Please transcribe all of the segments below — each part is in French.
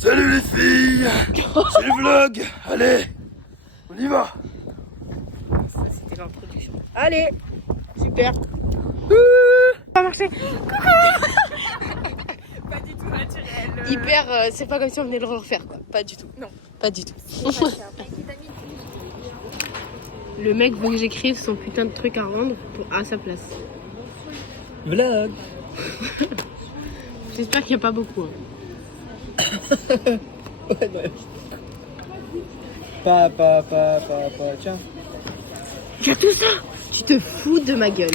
Salut les filles. C'est le vlog. Allez, on y va. Ça c'était l'introduction. Allez, super. Ça a marché. Pas du tout naturel. Hyper, c'est pas comme si on venait de le refaire quoi. Pas du tout. Non. Pas du tout. Le mec veut que j'écrive son putain de truc à rendre à sa place. Vlog. J'espère qu'il n'y a pas beaucoup. Hein. Ouais, bref. Tiens. Il y a tout ça. Tu te fous de ma gueule.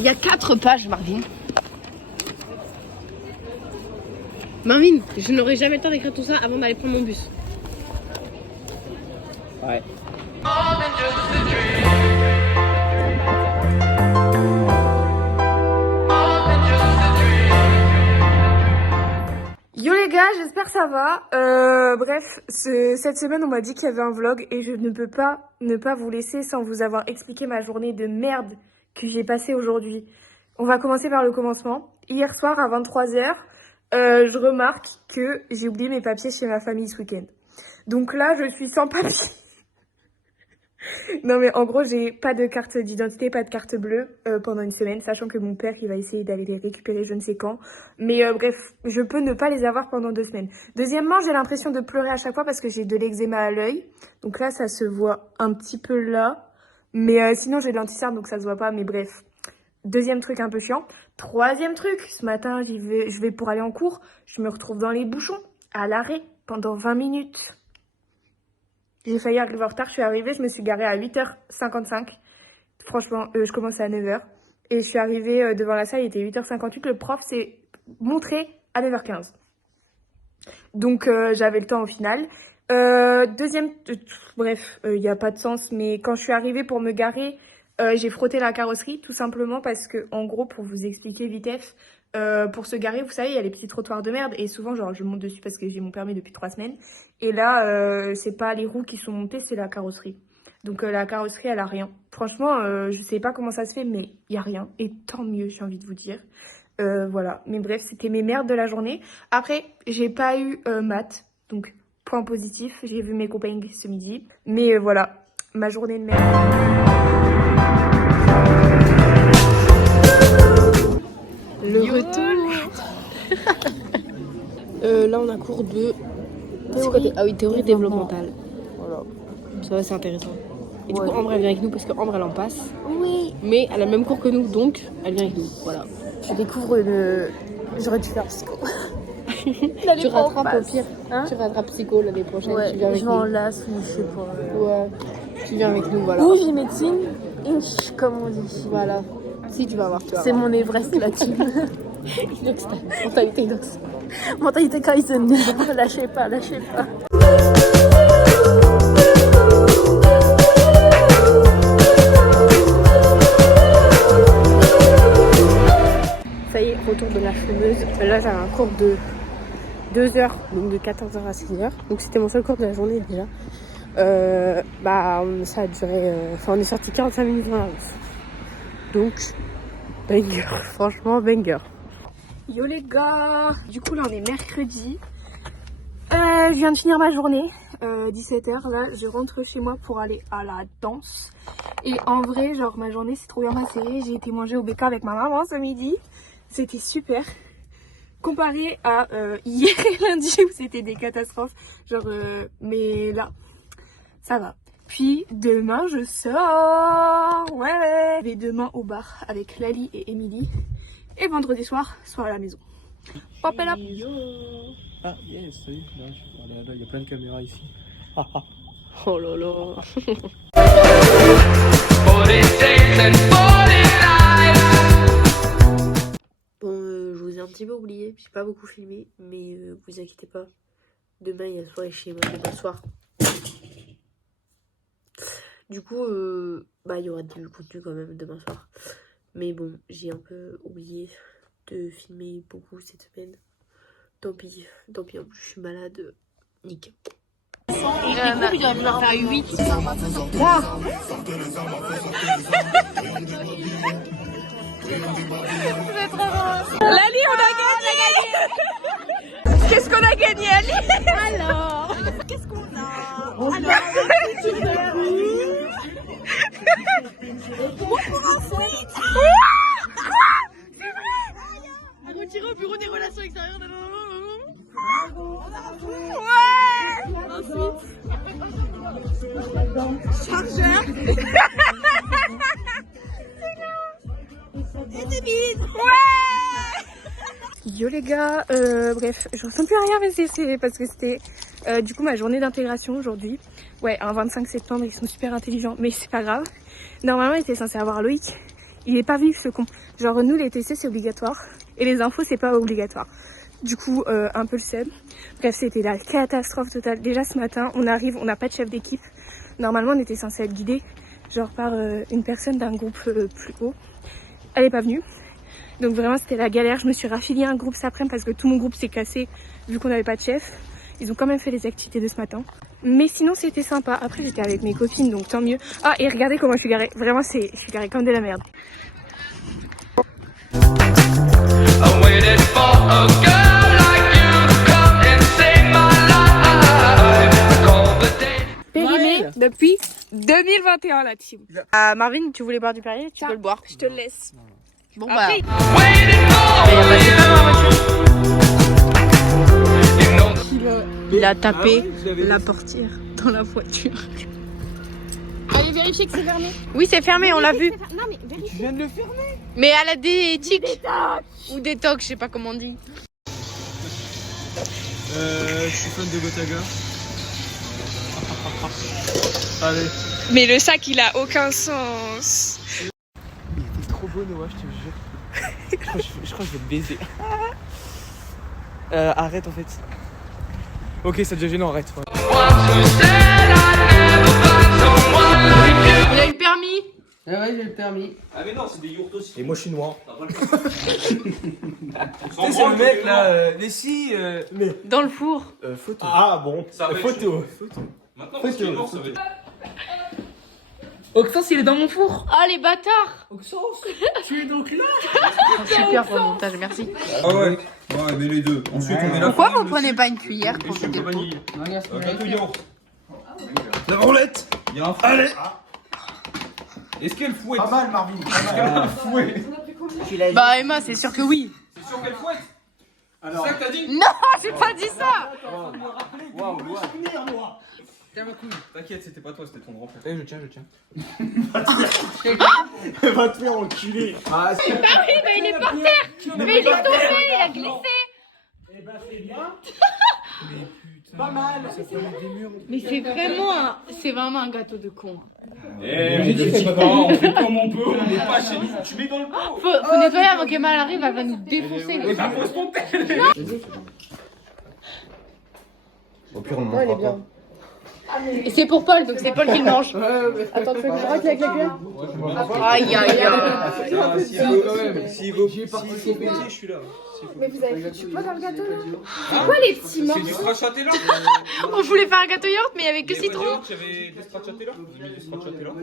Il y a 4 pages, Marvin. Marvin, je n'aurai jamais le temps d'écrire tout ça avant d'aller prendre mon bus. Ouais. Yo les gars, j'espère que ça va. Bref, cette semaine on m'a dit qu'il y avait un vlog et je ne peux pas ne pas vous laisser sans vous avoir expliqué ma journée de merde que j'ai passée aujourd'hui. On va commencer par le commencement. Hier soir à 23h, je remarque que j'ai oublié mes papiers chez ma famille ce week-end. Donc là, je suis sans papier. Non mais en gros, j'ai pas de carte d'identité, pas de carte bleue pendant une semaine, sachant que mon père il va essayer d'aller les récupérer je ne sais quand. Mais bref, je peux ne pas les avoir pendant 2 semaines. Deuxièmement, j'ai l'impression de pleurer à chaque fois parce que j'ai de l'eczéma à l'œil. Donc là, ça se voit un petit peu là. Mais sinon, j'ai de l'antisarde donc ça se voit pas. Mais bref, deuxième truc un peu chiant. Troisième truc, ce matin, je vais pour aller en cours. Je me retrouve dans les bouchons, à l'arrêt, pendant 20 minutes. J'ai failli arriver en retard, je suis arrivée, je me suis garée à 8h55. Franchement, je commençais à 9h. Et je suis arrivée devant la salle, il était 8h58. Le prof s'est montré à 9h15. Donc, j'avais le temps au final. Bref, il n'y a pas de sens. Mais quand je suis arrivée pour me garer, j'ai frotté la carrosserie, tout simplement parce que, en gros, pour vous expliquer vitesse, pour se garer, vous savez, il y a les petits trottoirs de merde et souvent, genre, je monte dessus parce que j'ai mon permis depuis 3 semaines. Et là, c'est pas les roues qui sont montées, c'est la carrosserie. Donc, la carrosserie, elle a rien. Franchement, je sais pas comment ça se fait, mais il y a rien. Et tant mieux, j'ai envie de vous dire. Voilà. Mais bref, c'était mes merdes de la journée. Après, j'ai pas eu maths. Donc, point positif. J'ai vu mes copains ce midi. Mais voilà, ma journée de merde. Le retour. Là, on a cours de théorie développementale. Voilà. Ça va, c'est intéressant. Et du coup, Ambre, elle vient avec nous parce qu'Ambre, elle en passe. Oui. Mais elle a le même cours que nous, donc elle vient avec nous. Voilà. Je découvre J'aurais dû faire psycho. Tu rattrapes au pire. Hein, tu rattrapes psycho l'année prochaine. Ouais, tu viens avec je nous. m'en lasse ou je sais pas. Ouais. Tu viens avec nous, voilà. Ou j'ai médecine, comme on dit. Voilà. Si tu vas voir, tu vas C'est voir. mon Everest là-dessus. Inox, mentalité inox. Mentalité Kaizen. Lâchez pas, lâchez pas. Ça y est, retour de la fumeuse. Là, j'avais un cours de 2 heures, donc de 14h à 6h. Donc c'était mon seul cours de la journée déjà. Ça a duré... on est sorti 45 minutes en avance. Donc, banger. Franchement, banger. Yo les gars. Du coup là on est mercredi. Je viens de finir ma journée. 17h là, je rentre chez moi pour aller à la danse. Et en vrai, genre ma journée s'est trop bien passée. J'ai été manger au BK avec ma maman ce midi. C'était super. Comparé à hier et lundi où c'était des catastrophes. Mais là, ça va. Puis demain je sors. Ouais. Je vais demain au bar avec Lali et Émilie. Et vendredi soir, soit à la maison. Pop it up. Ah, yes, salut. Il y a plein de caméras ici. Oh là là. Bon, je vous ai un petit peu oublié, j'ai pas beaucoup filmé, mais vous inquiétez pas. Demain, il y a soirée chez moi, demain soir. Du coup, il y aura du contenu quand même demain soir. Mais bon, j'ai un peu oublié de filmer beaucoup cette semaine. Tant pis, en plus je suis malade. Nick. Il doit vouloir faire 8. Lali, on a gagné! génial. Alors, qu'est-ce qu'on a? On a la culture de la rue. À retirer au bureau des relations extérieures. Chargeur. Et des bides. Yo les gars, bref, je ressens plus à rien mais c'est parce que c'était du coup ma journée d'intégration aujourd'hui. Ouais, un 25 septembre, ils sont super intelligents, mais c'est pas grave. Normalement, il était censé avoir Loïc. Il est pas venu ce con. Genre nous les TC c'est obligatoire et les infos c'est pas obligatoire. Du coup, un peu le seum. Bref, c'était la catastrophe totale. Déjà ce matin, on arrive, on n'a pas de chef d'équipe. Normalement, on était censé être guidé genre par une personne d'un groupe plus haut. Elle est pas venue. Donc vraiment c'était la galère, je me suis raffiliée à un groupe cet après-midi parce que tout mon groupe s'est cassé vu qu'on n'avait pas de chef. Ils ont quand même fait les activités de ce matin. Mais sinon c'était sympa, après j'étais avec mes copines donc tant mieux. Ah et regardez comment je suis garée, vraiment je suis garée comme de la merde. Périmé depuis 2021 la team. Marvin, tu voulais boire du Perrier, tu peux le boire. Je te le laisse. Bon Après, il a tapé la portière dans la voiture. allez vérifier que c'est fermé. Oui c'est fermé, on l'a vu. Non mais vérifie. Tu viens de le fermer. Mais elle a des tics. Ou des tocs, je sais pas comment on dit. Je suis fan de Gotaga. Allez. Mais le sac il a aucun sens. Il était trop beau Noah, je te jure. je crois que je vais te baiser. Arrête en fait. Ok, ça devient gênant, arrête. Ouais. Il a eu le permis. Ah ouais, j'ai le permis. Ah mais non, c'est des yurts aussi. Et moi je suis noir. On Tu sais, c'est le mec là, les scies, mais. Dans le four. Photo. Ah bon, ça va Photo. Maintenant, parce qu'il est mort, ça va être... Oxens, il est dans mon four. Ah les bâtards. Oxens, tu es donc là. Super pour le montage, merci. Ah ouais. Ouais, mais les deux. Ensuite, on met la Pourquoi farine vous prenez pas une cuillère pour dessus, et goûter sucre le pot? vanille. Non, regarde ce que Gâteau j'avais fait. yaourt. La roulette. Il y a un fouet. Allez. Est-ce qu'elle fouette? Pas mal Marvin. Est-ce qu'elle a un fouet? Bah Emma, c'est sûr que oui. C'est sûr qu'elle fouette? Alors. C'est ça que t'as dit? Non, j'ai pas dit ça. Tiens ma couille. T'inquiète, c'était pas toi, c'était ton grand-père. Eh, je tiens. Elle va te faire enculer. Ah, c'est Mais il est par terre. Mais il est tombé, il a glissé. Eh ben c'est bien. pas mal. Ça fait des murs. Mais c'est vraiment un gâteau de con. Eh, j'ai dit pas, on fait comme on peut, on n'est pas chez nous. Tu mets dans le pot. Faut nettoyer avant qu'Emma arrive, elle va nous défoncer. Mais ça pose ton tel. Au pire, on ne mangera pas. Et c'est pour Paul, donc c'est Paul qui le mange. Attends, tu veux que je rate avec la cuillère? Aïe aïe aïe. S'il veut participer, je suis là. Mais vous avez foutu quoi dans le gâteau là? C'est quoi les petits C'est du morceaux? stracciatella. On voulait faire un gâteau yaourt, mais il y avait que Il y avait citron. pas de yaourt, il y avait des stracciatella. Vous avez mis du stracciatella.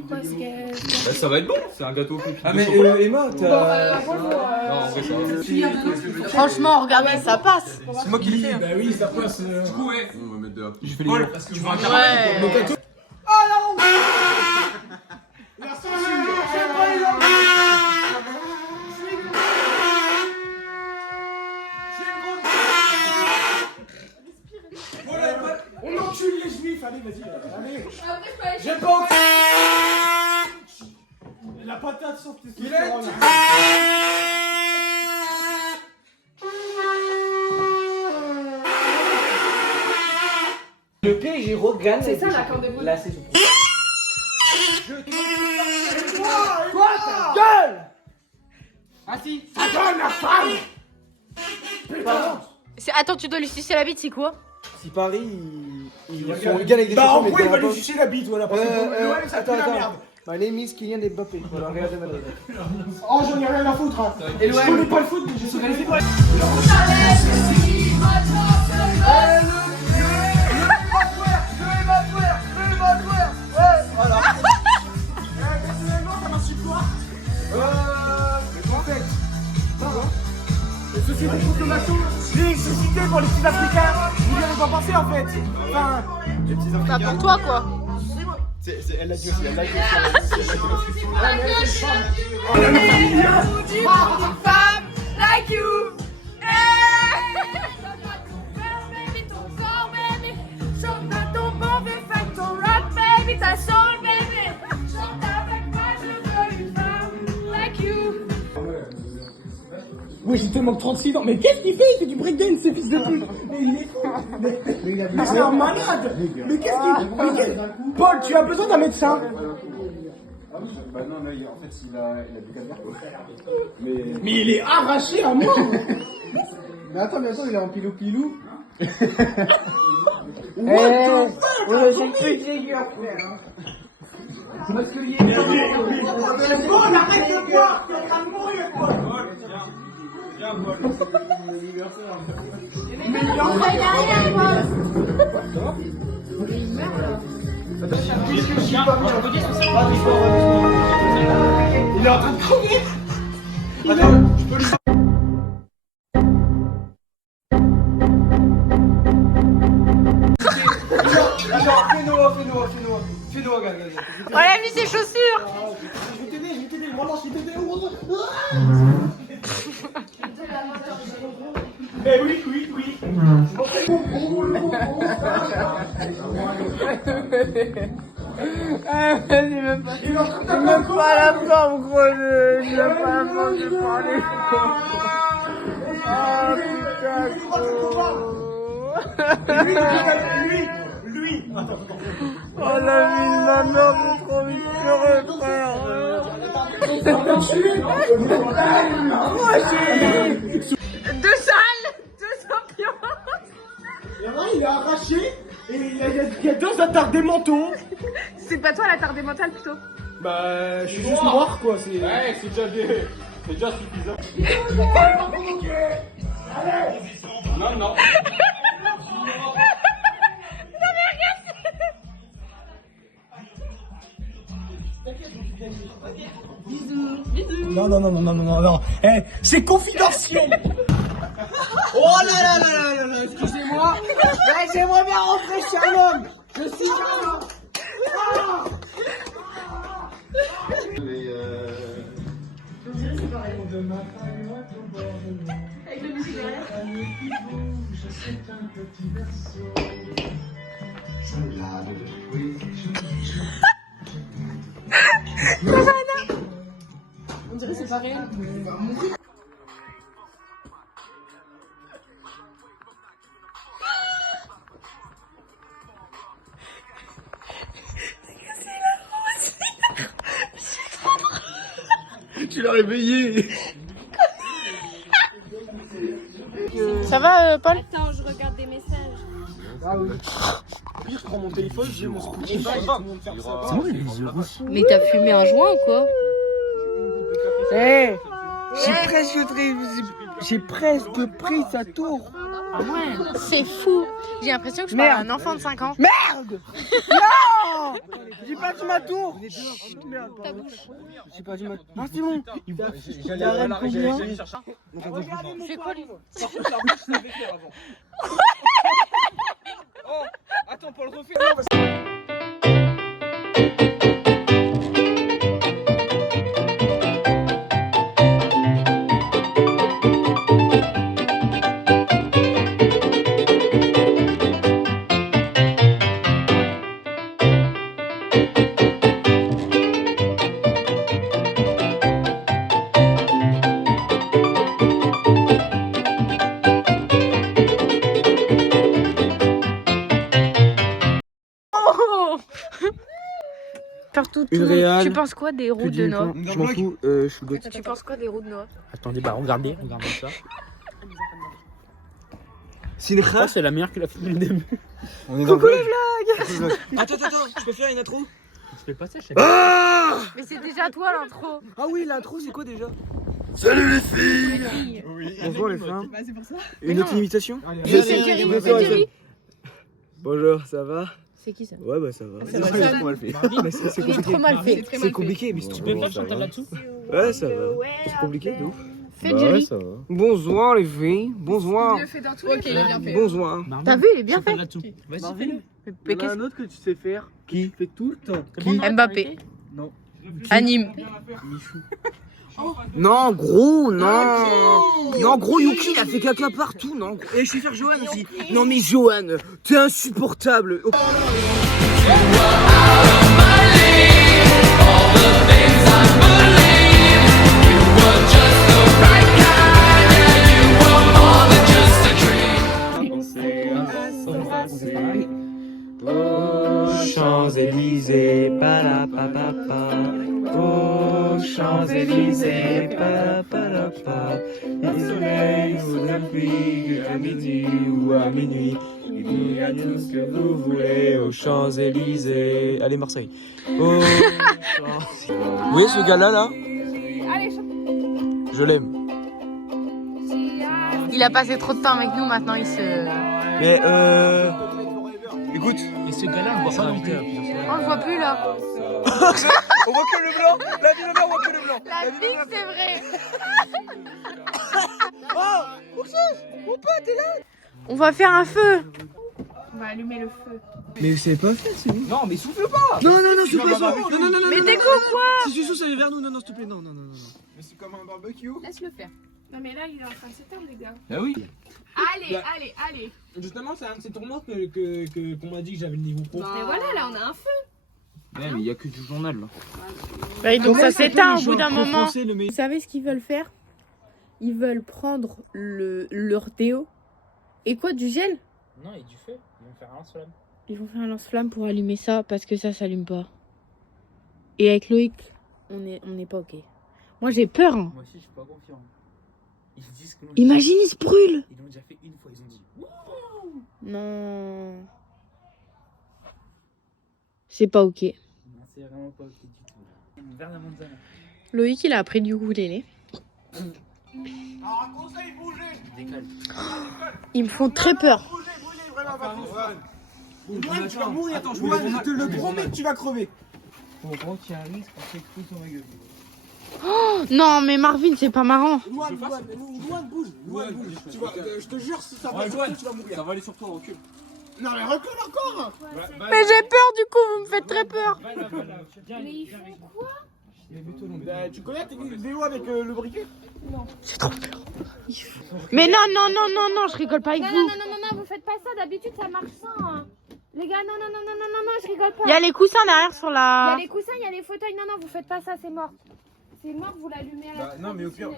Pourquoi est-ce que... Bah, ça va être bon, c'est un gâteau au pépite Ah, de mais chocolat. Emma, t'as. Non, en vrai, ça va. Franchement, regardez, ça passe. C'est moi qui l'ai fait. Bah oui, ça passe. Du coup, ouais. On va mettre de la. Je fais les Paul, tu veux un caramel? Ouais. On encule les juifs, allez, vas-y. Allez. J'ai pas envie. La patate sur tes testostérone. Le PSG gagne. C'est ça la corde de boule. La saison. Quoi ta gueule? Ah si. Ça donne la femme. Putain. Attends, tu dois lui sucer la bite, c'est quoi? Si Paris, ils sont gagnent avec des Bah en chansons, mais gros il dans va la lui poche. sucer la bite, voilà. Parce que l'OM ça pue la merde. My name is Kylian Mbappé. Voilà, regardez Madrid. Oh j'en ai rien à foutre. Hein. Et Je l'OM. connais pas le foot, mais je sais que c'est pas. société de consommation, l'électricité pour les petits Africains. Vous n'y avez pas pensé en fait. Enfin, les petits Africains. Bah pour toi quoi. Elle l'a dit aussi, elle l'a dit aussi. Like you. Ta soul, baby. Chante avec moi, je veux une femme like you. Oui, il te manque 36 ans. Mais qu'est-ce qu'il fait? Il fait du breakdance, ce fils de pute. Mais il est fou. Mais c'est un malade. Mais qu'est-ce qu'il fait? Paul, tu as besoin d'un médecin. Bah non, mais en fait, il a du calvaire. Mais il est arraché à mort. Mais attends, il est en pilou-pilou. What the fuck? C'est le truc dégueu, frère. Parce que il est bon, arrête de boire. Tu es en train de mourir, quoi. Mais il est en train de mourir. Puisque je suis pas bien. Il est en train de crever. Attends, je peux lui... Fais-nous, regarde. On a vu ses chaussures. Je vais t'aider, vraiment, je vais t'aider. Eh oui. Il est même pas la forme, gros. Il a pas la forme de parler. Ah putain, lui. Attends. Oh la vie de ma mère, j'ai trop envie de pleurer, frère. Deux salles, deux champions. Il est arraché et il y a deux attardés mentaux. C'est pas toi la tardée mentale plutôt. Bah, je suis juste noir quoi. Ouais, c'est déjà suffisant. Non. Non. Eh, c'est confidentiel. Oh là, excusez-moi. Mais j'aimerais bien rentrer chez un homme. Je suis un homme. Avec le musique derrière. On dirait que c'est pas réel. Tu l'as réveillé. Ça va Paul? Attends, je regarde des messages. Ah oui. Pire, je prends mon téléphone, j'ai mon Spotify. C'est moi les Mais t'as fumé un joint ou quoi? Eh, j'ai presque pris sa tour. Ah ouais, c'est fou. J'ai l'impression que je parle à un enfant de 5 ans. Merde. Non. J'ai pas dit ma tour. Merde. Ta bouche. J'ai pas dit ma tour. Ah c'est bon. J'allais chercher. C'est quoi lui? Par contre, la bouche, je savais faire avant. Oh, attends, pour le refaire. Partout. Une réale. Tu penses quoi des routes de Noah? Je m'en fous, je suis gauche. Tu penses quoi des routes de Noah? Attendez, bah regardez ça. Sinra, C'est la meilleure que la fin du début. on est dans le vlog. Attends, je peux faire une intro? Je fais pas ça, je sais Mais c'est déjà toi l'intro. Ah oui, l'intro c'est quoi déjà? Salut les filles. Bonjour les femmes. C'est pour ça. Une autre imitation? C'est Jerry, c'est Jerry. Bonjour, ça va? C'est qui ça? Ouais bah ça va. Ça va, ça va. mal fait. C'est Il est trop mal fait. C'est compliqué, mais c'est trop Tu peux bon. pas chanter là-dessous? Ouais, ça va. C'est compliqué de ouf. fait, Jerry. ça va. Bonsoir les filles, bonsoir. Il le fait dans tous les il a bien fait. Bonsoir. T'as vu, il est bien fait. Vas-y, fais-le. Mais qu'est-ce autre que tu sais faire. Qui Tu fais tout le temps. Mbappé. Non. Anime. Michou. Non, gros, non. Non, gros, Yuki, il a fait caca partout, non. Et je vais faire Johan aussi. Non, mais Johan, t'es insupportable. Aux Champs-Élysées, palapapapa. Aux Champs-Élysées, palapapapa. Le soleil ou la pluie, à midi ou à minuit. Il dit à tout ce que vous voulez aux Champs-Élysées. Allez, Marseille. Aux Champs-Élysées. Vous voyez ce gars-là, là? Allez, Je l'aime. Il a passé trop de temps avec nous, maintenant il se... Mais écoute, Et ce gars-là, on va pas inviter à plusieurs soirées. On le voit plus là. On voit que le blanc. La ville on voit que le blanc. La big, c'est vrai. Oh, mon pote est là. On va faire un feu. on va allumer le feu. Mais c'est pas fait, c'est bon. non, mais souffle pas. Non, s'il te plaît, non. Mais découpe quoi. Si tu souffles, ça vient vers nous. Non, s'il te plaît, non. Mais c'est comme un barbecue. Laisse-le faire. Non mais là il est en train de s'éteindre les gars. Ah oui. Allez. Justement, c'est un de ces tournois qu'on m'a dit que j'avais le niveau pro. Mais voilà, là on a un feu. Ouais, mais il y a que du journal là. Bah, donc ça s'éteint au bout d'un Trop moment. français, le mec. Vous savez ce qu'ils veulent faire? Ils veulent prendre leur déo. Et quoi, du gel? Non, et du feu. Ils vont faire un lance-flamme. Ils vont faire un lance-flamme pour allumer ça parce que ça s'allume pas. Et avec Loïc, on n'est pas ok. Moi j'ai peur. Hein. Moi aussi, je suis pas confiant. Ils disent que Imagine, ils se brûlent. Ils l'ont déjà fait une fois, ils ont dit. Non. C'est pas ok. Non, c'est vraiment pas ok du tout. Mon verre de manzana. Loïc, il a appris du ukulélé. Décolle. Ils me font très peur. Tu vas mourir, attends, je te le promets que tu vas crever. Bon, quand il y a un risque, on fait tout sur ma gueule. Non, mais Marvin, c'est pas marrant. Louane, bouge. Tu vas, je te jure, si ça va sur toi, tu vas mourir. Ça va aller sur toi, recule. Non, mais recule encore. Mais j'ai peur du coup, vous me faites très peur. Mais ils font quoi? Bah, tu connais tes vidéos avec le briquet? J'ai trop peur. Mais non, je rigole pas avec vous. Non, vous faites pas ça, d'habitude ça marche sans. Hein. Les gars, non, je rigole pas. Il y a les coussins derrière sur Il y la... a les coussins, il y a les fauteuils, non, vous faites pas ça, c'est mort. C'est mort, vous l'allumez à la fin. Non, mais au pire.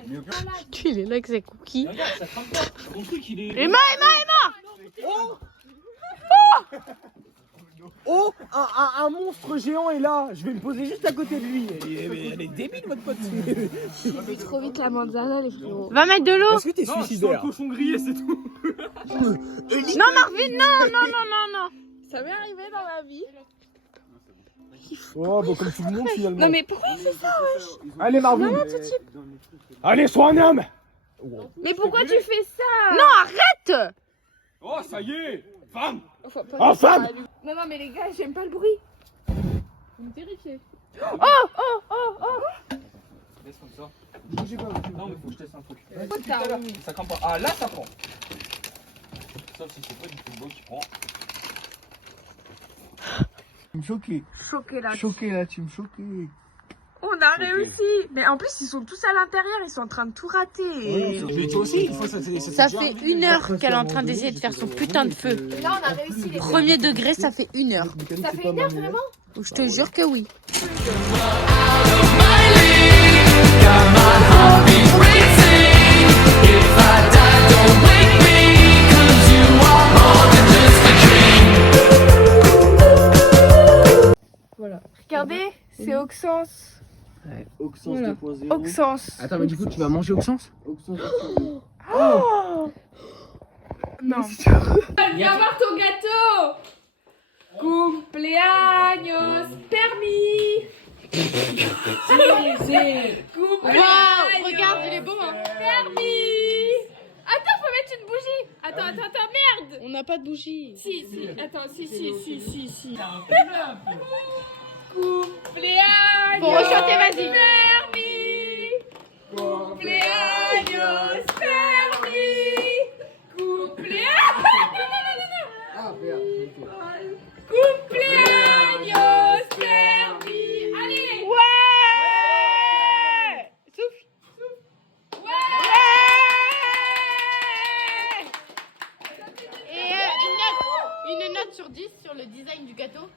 Tu, il est là avec ses cookies. Regarde, ça trempe pas. Mon truc, il est. Emma. Oh, un monstre géant est là. Je vais me poser juste à côté de lui. Elle est débile, votre pote. Il fait trop vite la manzana, les frérots. Va mettre de l'eau. Est-ce que t'es suicidaire? Cochon grillé, c'est tout. Non, Marvin, non. Ça m'est arrivé dans la vie. Oh, bah comme tout le monde finalement. Non, mais pourquoi il fait ça, wesh? Allez, Marvin. Allez, sois un homme. Mais pourquoi tu fais ça? Non, arrête. Oh, ça y est. Femme. Oh, femme. Non, mais les gars, j'aime pas le bruit. Vous me terrifiez. Laisse comme ça. Non, mais faut que je teste un truc. Ça prend pas. Ah, là, ça prend. Sauf si c'est pas du football qui prend. Tu me choquais. Choqué là. Tu me choquais. On a réussi. Mais en plus, ils sont tous à l'intérieur, ils sont en train de tout rater. Mais toi aussi, une fois Ça fait 1 heure qu'elle est en train d'essayer de faire son putain de feu. Là, on a réussi les Premier degré, ça fait 1 heure. Ça fait 1 heure, vraiment? Je te jure que oui. Voilà. Regardez, c'est Auxence. Ouais, Auxence Voilà. 2.0. Auxence. Attends, mais du coup, tu vas manger au sens? Auxence 2.0. Non. Viens voir ton gâteau. Cumpleaños permis. Waouh, regarde, il est beau, hein. Permis. Attends, faut mettre une bougie. Attends, merde. On n'a pas de bougie. Si, attends, si. Cumpleaños Faut rechanter, vas-y. permis. Cumpleaños feliz. Cumpleaños feliz. Allez. Ouais. Souffle. Et une note sur 10 sur le design du gâteau.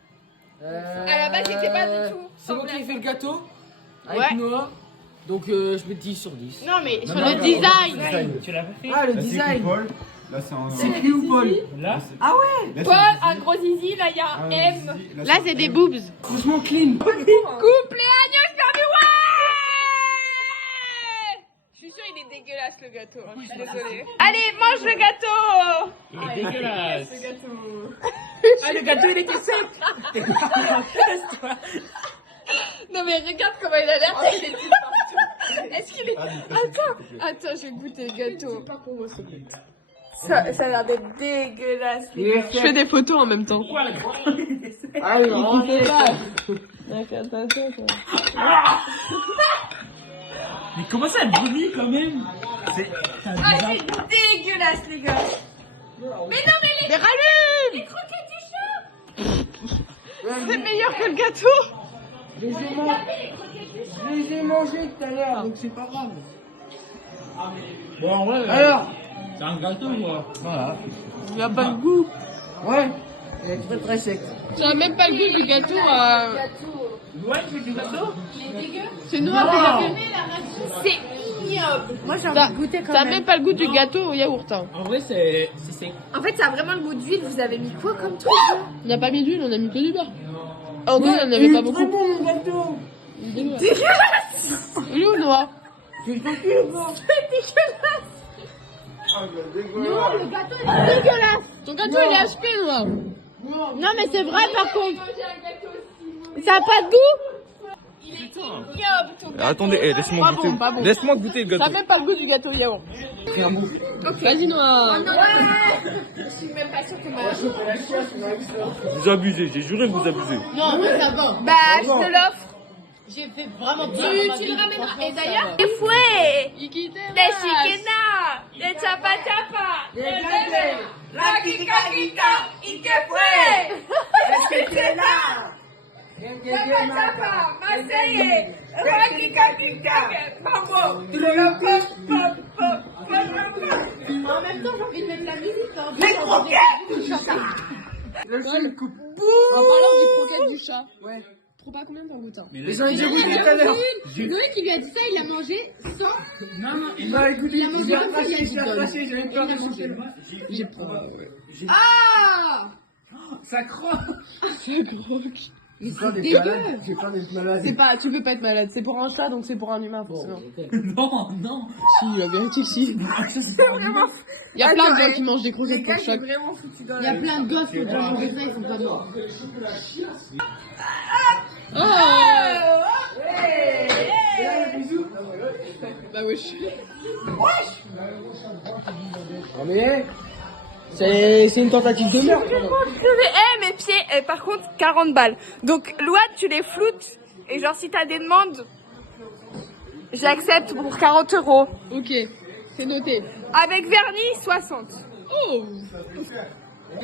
À la base, j'étais pas du tout. C'est moi qui ai fait le gâteau avec Ouais. Noah. Donc je mets 10 sur 10. Non, mais sur le design. Tu l'as pas fait? Ah, le Là, c'est design. qui, Paul? Là, c'est un. C'est qui ou Paul? Là? Ah ouais. Là, Paul, c'est un gros zizi, là, il y a un M. zizi. Là, c'est des boobs. Franchement clean. Cumpleaños feliz. Ouais. Je suis sûre, il est dégueulasse le gâteau. Je suis désolée. Allez, mange le gâteau. Il est dégueulasse. Ah, le gâteau il était sec. Non mais regarde comment il a l'air. Il est tout partout. Est-ce qu'il est... Attends, je vais goûter le gâteau. Ça a l'air d'être dégueulasse. Je fais des photos en même temps. Allez, rentrez là. Mais comment ça brûle quand même? Ah, c'est dégueulasse les gars. Mais non mais les... Mais rallume. Les croquettes du chat. C'est Meilleur que le gâteau. Je les ai mangés tout à l'heure, donc c'est pas grave. Bon, en vrai, Alors, c'est un gâteau, moi. Voilà. Il a pas de goût. ouais, il est très très sec. Ça a même pas le goût du gâteau. Ouais, c'est du gâteau? C'est noir. C'est ignoble. Moi j'ai envie de goûter quand Ça a même. même pas le goût du gâteau au yaourt. Hein. En vrai, c'est sec. En fait, ça a vraiment le goût d'huile. Vous avez mis quoi comme truc là? On n'a pas mis d'huile, on a mis que du beurre. En gros, on n'en avait pas beaucoup. Très bon mon gâteau. Dégueulasse. Il est où, Noah? C'est tranquille ou pas? Non, le gâteau il est Dégueulasse. Ton gâteau, il est HP, Noah. Non, mais c'est vrai, par contre. Ça a pas de goût. ignoble ton gâteau. Attendez, laisse-moi Pas goûter. bon, pas bon. Laisse-moi goûter le Ça a gâteau. même pas le goût du gâteau yaourt. Vas-y, Noah. Je suis même pas sûre que ma... Vous abusez, j'ai juré que vous abusez. Non, mais ça va. Bah, je te l'offre. J'ai fait vraiment Tu le ramèneras. Et d'ailleurs, les fouets, les chiquenas, les chapa chapa, les bébés, la kika kika, ike fouet. Est-ce que tu es là? Chapa chapa, Marseillais, la kika kika, mambo, le pop pop pop pop. En même temps, j'ai envie de mettre la musique. Hein. Les croquettes du chat. Le seul coupe. En parlant du croquette du chat. Ouais. Trop pas combien t'en goûtes. Hein. Mais j'en ai déjà goûté tout à l'heure. Loïc qui lui a dit ça, il a mangé sans. Non, il m'a écouté. Il a mangé J'ai comme ça, il a dit arraché, j'ai même pas Il a mangé. J'ai pris. Ah! Ça croque. C'est croque. J'ai peur d'être dégueu. malade. J'ai peur d'être malade. C'est pas, tu peux pas être malade. C'est pour un chat, donc c'est pour un humain, forcément. Non, non. Si, la vérité, si. Il y a plein de gens qui mangent des croquettes pour choc. Vraiment foutu dans Il y a plein de gosses qui ont mangé ça, ils sont pas morts. Oh! Bah wesh. Mais c'est une tentative de meurtre. Mes pieds, par contre, 40 balles. Donc, Louane, tu les floutes. Et genre, si t'as des demandes, j'accepte pour 40 €. Ok, c'est noté. Avec vernis, 60. Oh!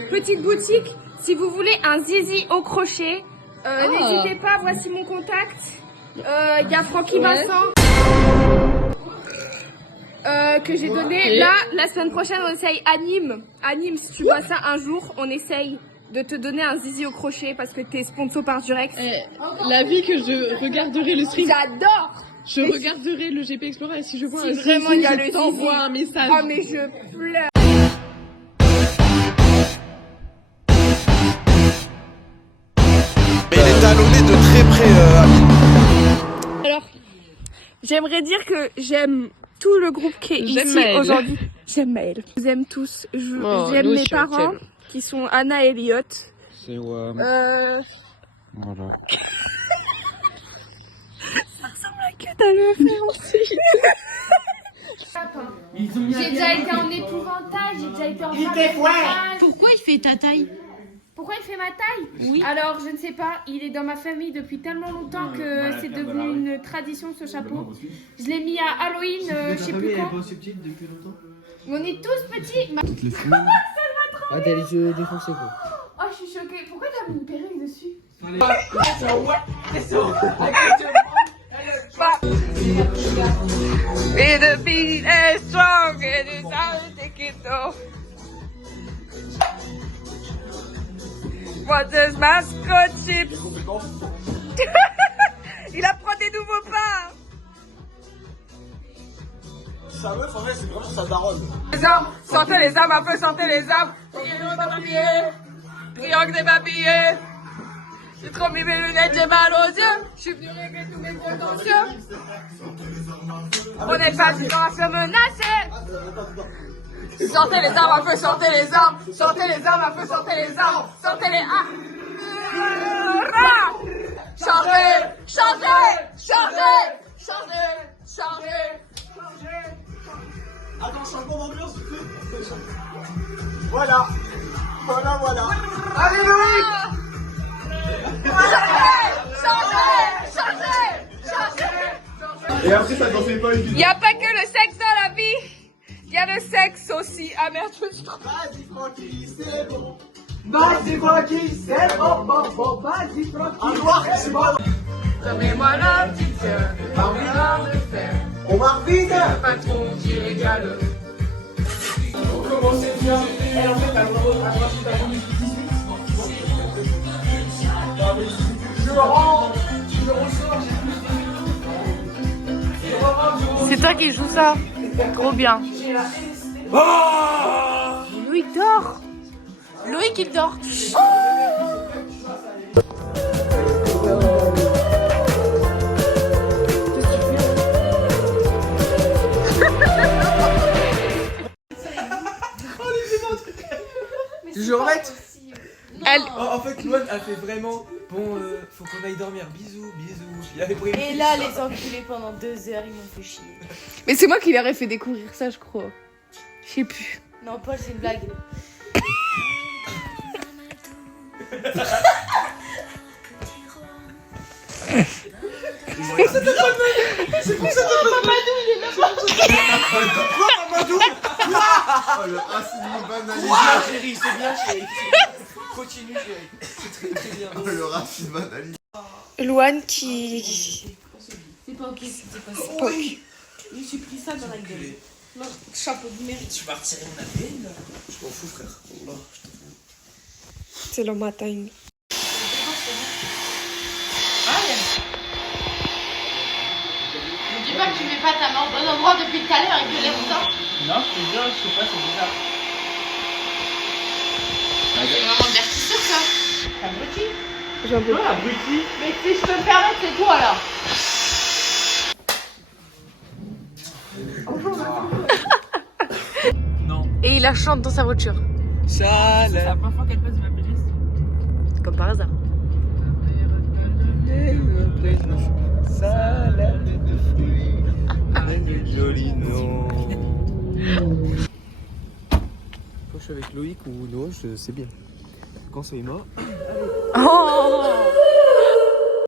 Petite boutique, si vous voulez un zizi au crochet, n'hésitez pas, voici mon contact. Il y a Francky Vincent. Que j'ai donné. Ok. Là, la semaine prochaine, on essaye Anime. Anime, si tu vois ça un jour, on essaye de te donner un zizi au crochet parce que t'es sponsor par Durex. La vie que je regarderai le stream. J'adore! Je regarderai le GP Explorer et si je vois Si un vraiment zizi, il y a le je t'envoie zizi. un message. Oh, mais je pleure! Il est talonné de très près, Alors, j'aimerais dire que j'aime tout le groupe qui est J'aime ici Maëlle. aujourd'hui. J'aime Maëlle. Je vous aime tous. Oh, J'aime nous mes aussi, on parents t'aime. qui sont Anna et Elliot. C'est ouais. Voilà. T'as le faire aussi. J'ai déjà été en épouvantail, j'ai déjà été en épouvantail. Pourquoi il fait ta taille? Pourquoi il fait ma taille? Oui. Alors, je ne sais pas, il est dans ma famille depuis tellement longtemps que c'est devenu une tradition ce chapeau. Je l'ai mis à Halloween, je sais plus quand. subtile depuis longtemps. Mais on est tous petits. Toutes les filles. Ah, t'as les yeux défoncés quoi. Oh, je suis choquée. Pourquoi t'as mis une perruque dessus? Et the beat is strong and it's how to take it off. What does mascot chips? Il apprend des nouveaux pas. Sa meuf, en fait, c'est vraiment sa daronne. Les armes, sentez les armes, un peu sentez les armes. Triangle des papillés. J'ai trop mis mes lunettes, j'ai mal aux yeux. Je suis venu régler tous mes contentieux. On n'est pas du temps à se menacer. Sortez les armes, un peu, sortez les armes. Sortez les armes, un peu, sortez les armes. Sortez les armes. Chantez, chantez, chantez, chantez, chantez. Attends, changement d'ambiance, vite fait. Voilà. Voilà, voilà. Allez, Louis. Chantez, chantez, chantez, chantez. Et après, ça dansait pas une Il n'y a pas que le sexe dans la vie, il y a le sexe aussi. Ah merde, je me suis trompée. Vas-y, tranquille, c'est bon. Vas-y, tranquille, c'est bon, bon, bon. Vas-y, tranquille. À voir, c'est bon. Donnez-moi la petite sœur, envie de faire. On va vite. Un patron qui régale. Comment c'est bien. Elle, en fait, elle va franchir ta conduite 18. Je rentre, je ressors, j'ai plus de... C'est toi qui joues ça. Trop bien. Loïc dort. Loïc il dort. Je remette. Elle... En fait, Louane a fait vraiment. Bon, faut qu'on aille dormir. Bisous, bisous. Il avait prévu. Et là, les enculés pendant 2 heures, ils m'ont fait chier. Mais c'est moi qui leur ai fait découvrir ça, je crois. Je sais plus. Non, Paul, c'est une blague. C'est pour ça que Mamadou, il est là. Quoi, Mamadou? Oh, le racisme banalisé. Bien, chérie, c'est bien, chérie. Continue, chérie. C'est très très bien. Oh, le racisme banalisé. Louane qui... C'est pas ok, c'était pas ça. Ok. Je me suis pris ça dans la gueule. Non, chapeau de merde. Tu vas retirer mon ADN là. Je m'en fous, frère. Oh, C'est le matin. Ne dis pas que tu mets pas ta main au bon endroit depuis tout à l'heure et que l'air sort. Non, je te jure, je sais pas, c'est bizarre. C'est vraiment divertisseur ça. Abruti. J'en peux Toi, abruti. Mais si je peux me permettre, c'est toi là. Non. Et il la chante dans sa voiture. C'est la première fois qu'elle passe de ma playlist. Comme par hasard. Salade de fruits. Avec du joli nom. Quand je suis avec Loïc ou Noah, je sais bien. Quand c'est mort. Oh